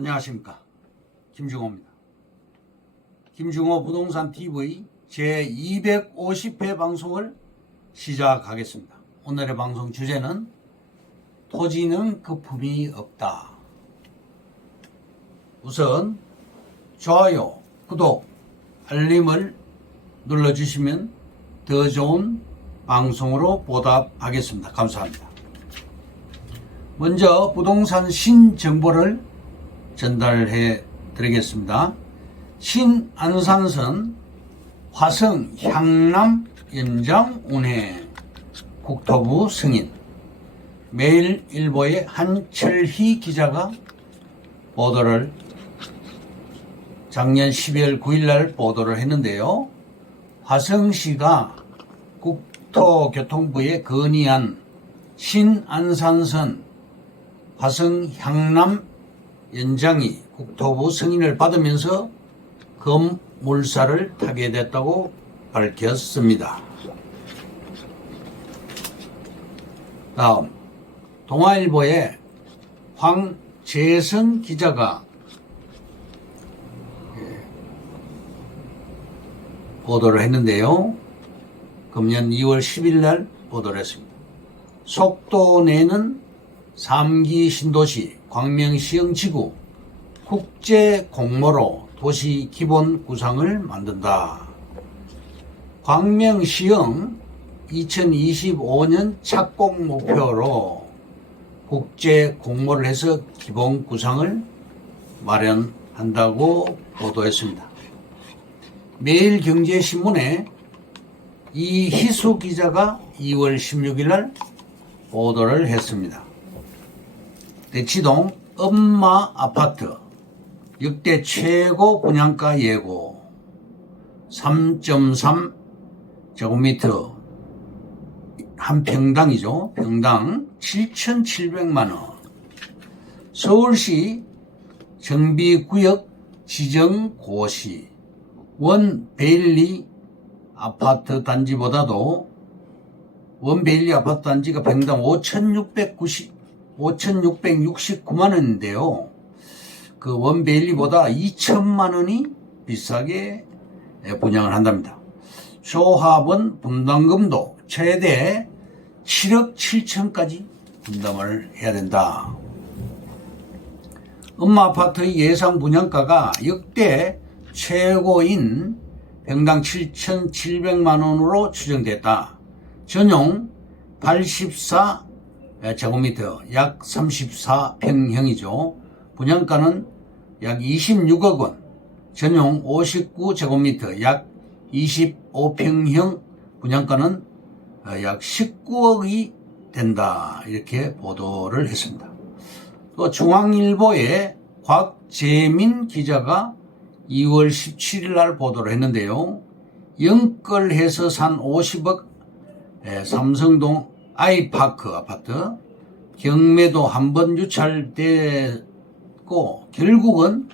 안녕하십니까, 김중호입니다. 김중호 부동산 TV 제250회 방송을 시작하겠습니다. 오늘의 방송 주제는 토지는 거품이 없다. 우선 좋아요, 구독, 알림을 눌러주시면 더 좋은 방송으로 보답하겠습니다. 감사합니다. 먼저 부동산 신정보를 전달해 드리겠습니다. 신안산선 화성 향남 연장 운행 국토부 승인. 매일일보의 한철희 기자가 보도를 작년 12월 9일 날 보도를 했는데요. 화성시가 국토교통부에 건의한 신안산선 화성 향남 연장이 국토부 승인을 받으면서 건물사를 타게 됐다고 밝혔습니다. 다음, 동아일보의 황재선 기자가 보도를 했는데요. 금년 2월 10일 날 보도를 했습니다. 속도 내는 3기 신도시 광명시흥 지구 국제 공모로 도시 기본 구상을 만든다. 광명시흥 2025년 착공 목표로 국제 공모를 해서 기본 구상을 마련한다고 보도했습니다. 매일경제신문에 이희수 기자가 2월 16일 날 보도를 했습니다. 대치동 엄마 아파트 역대 최고 분양가 예고 3.3 제곱미터 한 평당이죠. 평당 7,700만원. 서울시 정비구역 지정고시 원베일리 아파트 단지보다도 원베일리 아파트 단지가 평당 5,669만원인데요. 그 원베일리보다 2천만원이 비싸게 분양을 한답니다. 조합원 분담금도 최대 7억 7천까지 분담을 해야 된다. 엄마 아파트의 예상 분양가가 역대 최고인 평당 7,700만원으로 추정됐다. 전용 84 제곱미터 약 34평형이죠. 분양가는 약 26억 원, 전용 59제곱미터 약 25평형 분양가는 약 19억이 된다. 이렇게 보도를 했습니다. 또 중앙일보의 곽재민 기자가 2월 17일 날 보도를 했는데요. 영끌해서 산 50억 삼성동 아이파크 아파트 경매도 한 번 유찰됐고 결국은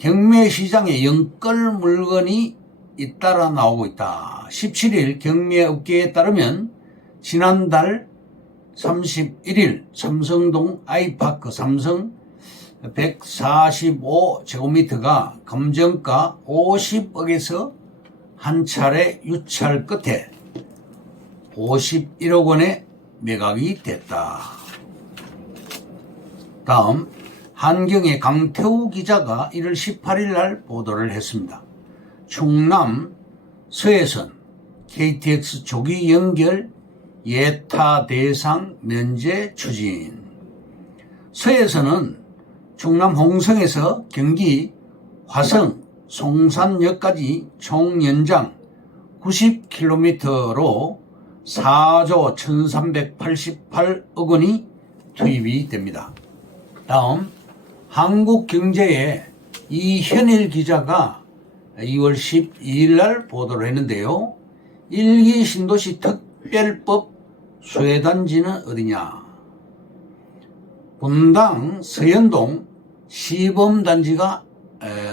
경매 시장에 영끌 물건이 잇따라 나오고 있다. 17일 경매업계에 따르면 지난달 31일 삼성동 아이파크 삼성 145제곱미터가 검정가 50억에서 한 차례 유찰 끝에 51억 원에 매각이 됐다. 다음, 한경의 강태우 기자가 1월 18일 날 보도를 했습니다. 충남 서해선 KTX 조기 연결 예타 대상 면제 추진. 서해선은 충남 홍성에서 경기 화성 송산역까지 총 연장 90km로 4조 1388억 원이 투입이 됩니다. 다음, 한국경제의 이현일 기자가 2월 12일 날 보도를 했는데요. 1기 신도시 특별법 수혜단지는 어디냐? 분당 서현동 시범단지가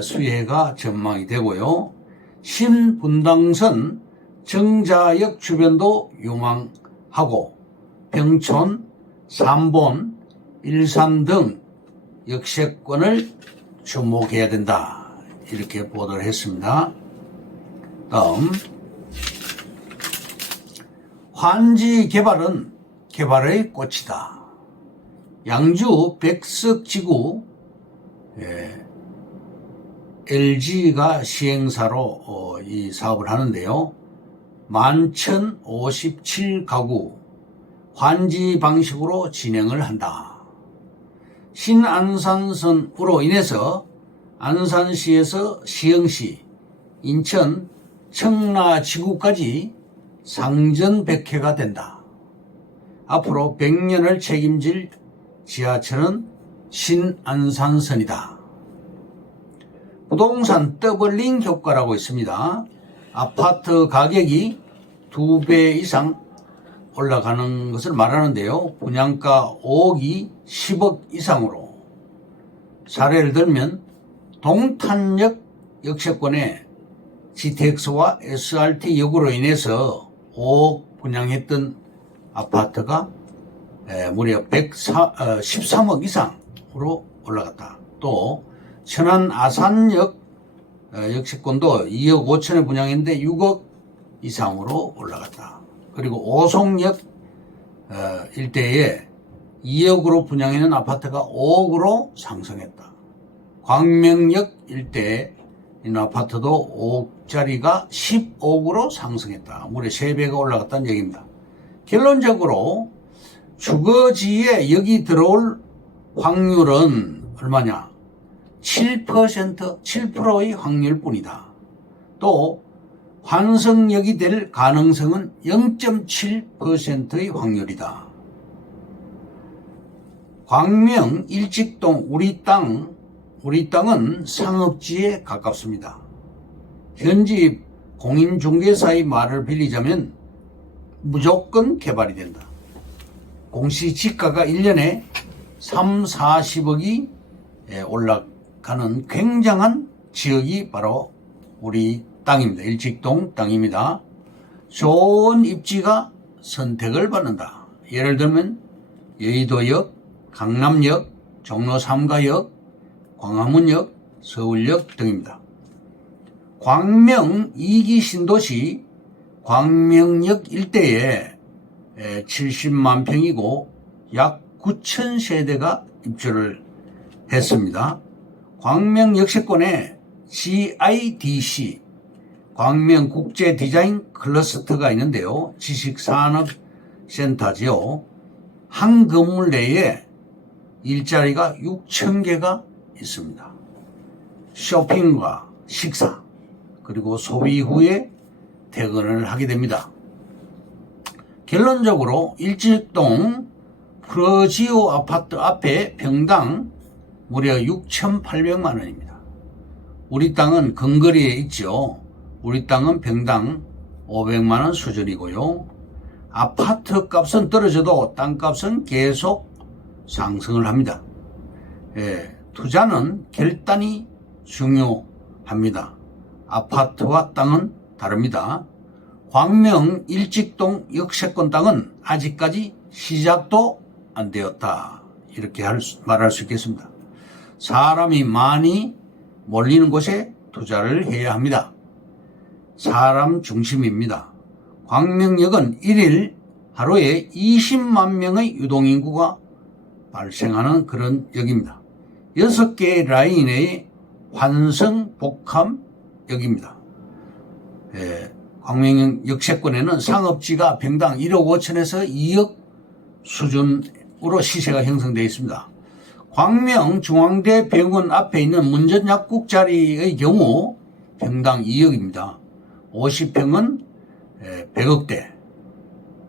수혜가 전망이 되고요. 신분당선 정자역 주변도 유망하고 평촌, 삼본, 일산 등 역세권을 주목해야 된다. 이렇게 보도를 했습니다. 다음, 환지 개발은 개발의 꽃이다. 양주 백석지구 LG가 시행사로 이 사업을 하는데요. 11,057가구 환지 방식으로 진행을 한다. 신안산선으로 인해서 안산시에서 시흥시, 인천, 청라지구까지 상전백회가 된다. 앞으로 100년을 책임질 지하철은 신안산선이다. 부동산 더블링 효과라고 있습니다. 아파트 가격이 2배 이상 올라가는 것을 말하는데요. 분양가 5억이 10억 이상으로. 사례를 들면 동탄역 역세권의 GTX와 SRT역으로 인해서 5억 분양했던 아파트가 무려 13억 이상으로 올라갔다. 또 천안 아산역 역세권도 2억 5천에 분양했는데 6억 이상으로 올라갔다. 그리고 오송역 일대에 2억으로 분양했는 아파트가 5억으로 상승했다. 광명역 일대에 있는 아파트도 5억짜리가 10억으로 상승했다. 무려 3배가 올라갔다는 얘기입니다. 결론적으로 주거지에 여기 들어올 확률은 얼마냐? 7%의 확률뿐이다. 또 환승역이 될 가능성은 0.7%의 확률이다. 광명 일직동 우리 땅은 상업지에 가깝습니다. 현지 공인중개사의 말을 빌리자면 무조건 개발이 된다. 공시지가가 1년에 3, 40억이 올라가는 굉장한 지역이 바로 우리 땅입니다. 일직동 땅입니다. 좋은 입지가 선택을 받는다. 예를 들면 여의도역, 강남역, 종로 3가역, 광화문역, 서울역 등입니다. 광명 2기 신도시 광명역 일대에 70만 평이고 약 9천 세대가 입주를 했습니다. 광명 역세권에 GIDC 광명국제디자인 클러스터가 있는데요. 지식산업센터지요. 한 건물 내에 일자리가 6,000개가 있습니다. 쇼핑과 식사 그리고 소비 후에 퇴근을 하게 됩니다. 결론적으로 일직동 프로지오 아파트 앞에 평당 무려 6,800만 원입니다. 우리 땅은 근거리에 있죠. 우리 땅은 평당 500만 원 수준이고요. 아파트 값은 떨어져도 땅값은 계속 상승을 합니다. 투자는 결단이 중요합니다. 아파트와 땅은 다릅니다. 광명 일직동 역세권 땅은 아직까지 시작도 안 되었다. 이렇게 말할 수 있겠습니다. 사람이 많이 몰리는 곳에 투자를 해야 합니다. 사람 중심입니다. 광명역은 1일 하루에 20만 명의 유동인구가 발생하는 그런 역입니다. 6개의 라인의 환승 복합역입니다. 광명 역세권에는 상업지가 평당 1억 5천에서 2억 수준으로 시세가 형성되어 있습니다. 광명 중앙대 병원 앞에 있는 문전약국 자리의 경우 평당 2억입니다. 50평은 100억대,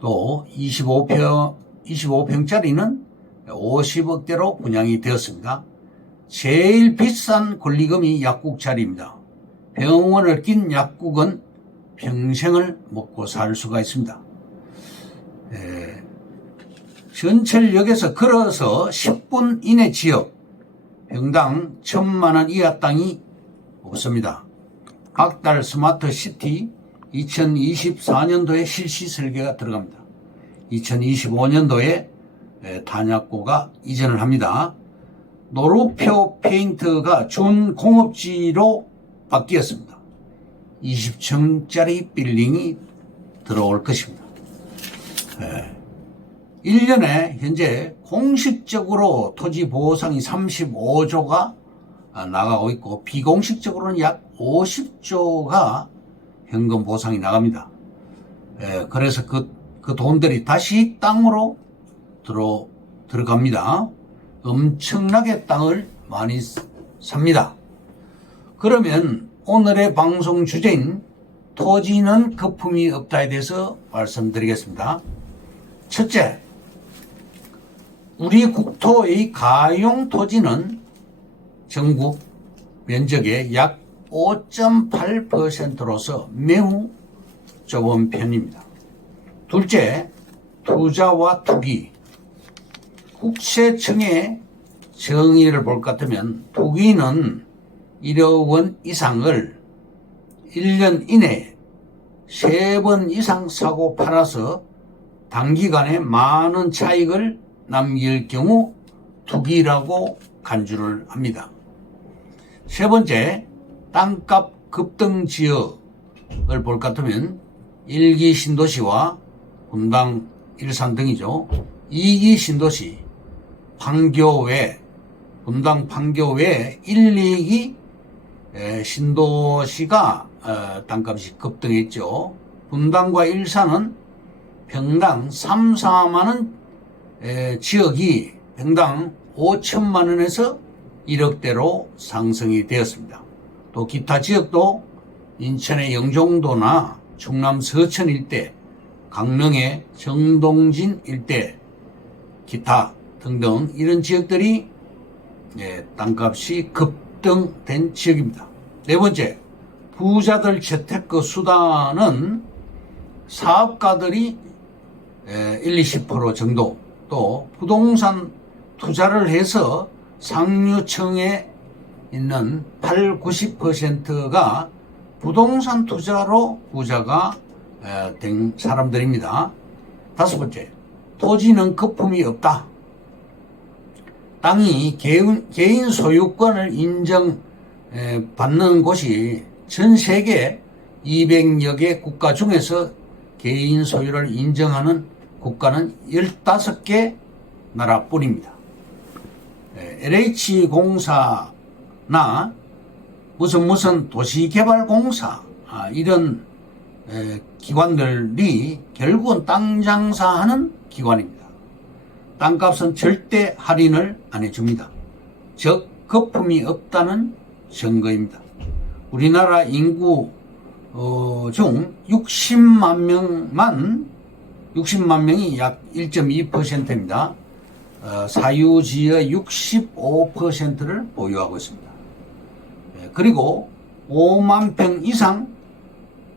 또 25평짜리는 50억대로 분양이 되었습니다. 제일 비싼 권리금이 약국 자리입니다. 병원을 낀 약국은 평생을 먹고 살 수가 있습니다. 전철역에서 걸어서 10분 이내 지역, 평당 1,000만 원 이하 땅이 없습니다. 박달 스마트시티 2024년도에 실시 설계가 들어갑니다. 2025년도에 단약고가 이전을 합니다. 노루표 페인트가 준공업지로 바뀌었습니다. 20층짜리 빌딩이 들어올 것입니다. 1년에 현재 공식적으로 토지 보상이 35조가 나가고 있고 비공식적으로는 약 50조가 현금 보상이 나갑니다. 그래서 그 돈들이 다시 땅으로 들어갑니다. 엄청나게 땅을 많이 삽니다. 그러면 오늘의 방송 주제인 토지는 거품이 없다에 대해서 말씀드리겠습니다. 첫째, 우리 국토의 가용 토지는 전국 면적의 약 5.8%로서 매우 좁은 편입니다. 둘째, 투자와 투기. 국세청의 정의를 볼 것 같으면 투기는 1억 원 이상을 1년 이내에 3번 이상 사고 팔아서 단기간에 많은 차익을 남길 경우 투기라고 간주를 합니다. 세 번째, 땅값 급등 지역을 볼 것 같으면 1기 신도시와 분당, 일산 등이죠. 2기 신도시, 판교외, 분당 판교외 1, 2기 신도시가 땅값이 급등했죠. 분당과 일산은 평당 3, 4만원 지역이 평당 5천만 원에서 1억대로 상승이 되었습니다. 또 기타 지역도 인천의 영종도나 충남 서천 일대, 강릉의 정동진 일대, 기타 등등 이런 지역들이 땅값이 급등된 지역입니다. 네 번째, 부자들 재테크 수단은 사업가들이 20% 정도, 또 부동산 투자를 해서 상류층에 있는 80~90%가 부동산 투자로 부자가 된 사람들입니다. 다섯 번째, 토지는 거품이 없다. 땅이 개인 소유권을 인정받는 곳이 전 세계 200여 개 국가 중에서 개인 소유를 인정하는 국가는 15개 나라뿐입니다. LH공사나 무슨 도시개발공사 이런 기관들이 결국은 땅 장사하는 기관입니다. 땅값은 절대 할인을 안 해줍니다. 즉 거품이 없다는 증거입니다. 우리나라 인구 중 60만 명이 약 1.2%입니다. 사유지의 65%를 보유하고 있습니다. 그리고 5만 평 이상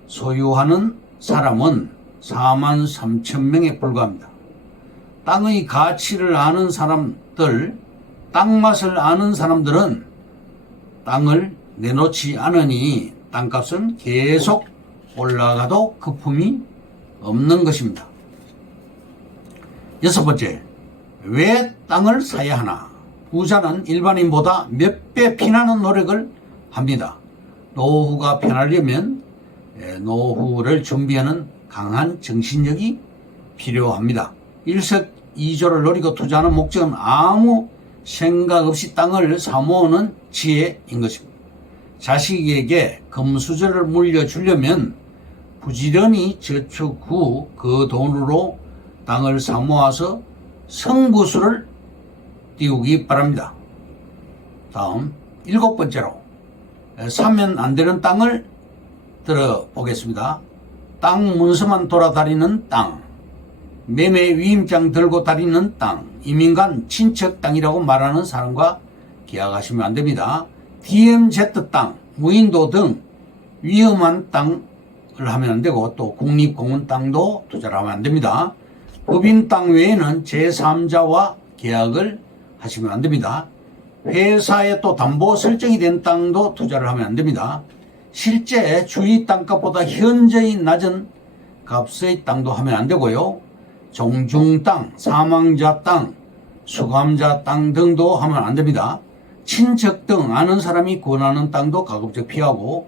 소유하는 사람은 4만 3천 명에 불과합니다. 땅의 가치를 아는 사람들, 땅맛을 아는 사람들은 땅을 내놓지 않으니 땅값은 계속 올라가도 거품이 없는 것입니다. 여섯 번째, 왜 땅을 사야 하나? 부자는 일반인보다 몇 배 피나는 노력을 합니다. 노후가 편하려면 노후를 준비하는 강한 정신력이 필요합니다. 일석이조를 노리고 투자하는 목적은 아무 생각 없이 땅을 사모으는 지혜인 것입니다. 자식에게 금수저를 물려주려면 부지런히 저축 후 그 돈으로 땅을 사모아서 성부수를 띄우기 바랍니다. 다음 7번째로 사면 안 되는 땅을 들어보겠습니다. 땅 문서만 돌아다니는 땅, 매매 위임장 들고 다니는 땅, 이민간 친척 땅이라고 말하는 사람과 계약하시면 안 됩니다. DMZ 땅, 무인도 등 위험한 땅을 하면 안 되고 또 국립공원 땅도 투자를 하면 안 됩니다. 법인 땅 외에는 제3자와 계약을 하시면 안 됩니다. 회사에 또 담보 설정이 된 땅도 투자를 하면 안 됩니다. 실제 주위 땅값보다 현저히 낮은 값의 땅도 하면 안 되고요. 종중 땅, 사망자 땅, 수감자 땅 등도 하면 안 됩니다. 친척 등 아는 사람이 권하는 땅도 가급적 피하고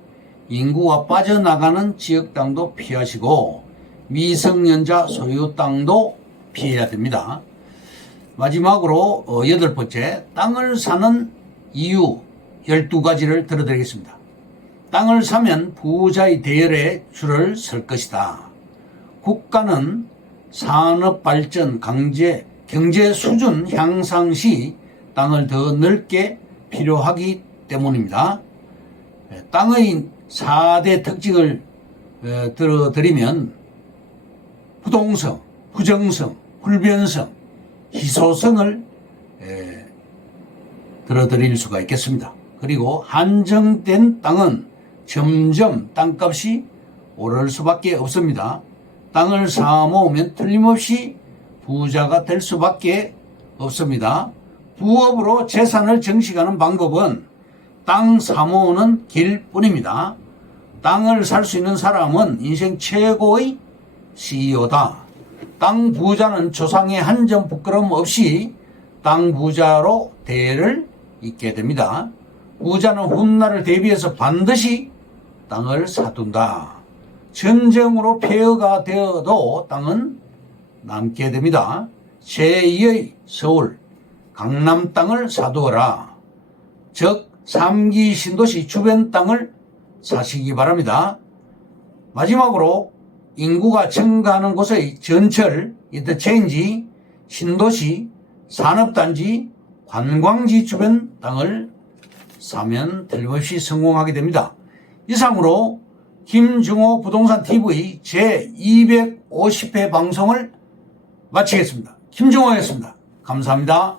인구가 빠져나가는 지역 땅도 피하시고 미성년자 소유 땅도 피해야 됩니다. 마지막으로 8번째, 땅을 사는 이유 12가지를 들어드리겠습니다. 땅을 사면 부자의 대열에 줄을 설 것이다. 국가는 산업발전, 경제 수준 향상 시 땅을 더 넓게 필요하기 때문입니다. 땅의 4대 특징을 들어드리면 부동성, 부정성, 불변성, 희소성을 들어드릴 수가 있겠습니다. 그리고 한정된 땅은 점점 땅값이 오를 수밖에 없습니다. 땅을 사모으면 틀림없이 부자가 될 수밖에 없습니다. 부업으로 재산을 증식하는 방법은 땅 사모으는 길뿐입니다. 땅을 살 수 있는 사람은 인생 최고의 CEO다. 땅 부자는 조상의 한 점 부끄럼 없이 땅 부자로 대를 잇게 됩니다. 부자는 훗날을 대비해서 반드시 땅을 사둔다. 전쟁으로 폐허가 되어도 땅은 남게 됩니다. 제2의 서울, 강남 땅을 사두어라. 즉 3기 신도시 주변 땅을 사시기 바랍니다. 마지막으로 인구가 증가하는 곳의 전철, 인터체인지, 신도시, 산업단지, 관광지 주변 땅을 사면 틀림없이 성공하게 됩니다. 이상으로 김중호 부동산TV 제250회 방송을 마치겠습니다. 김중호였습니다. 감사합니다.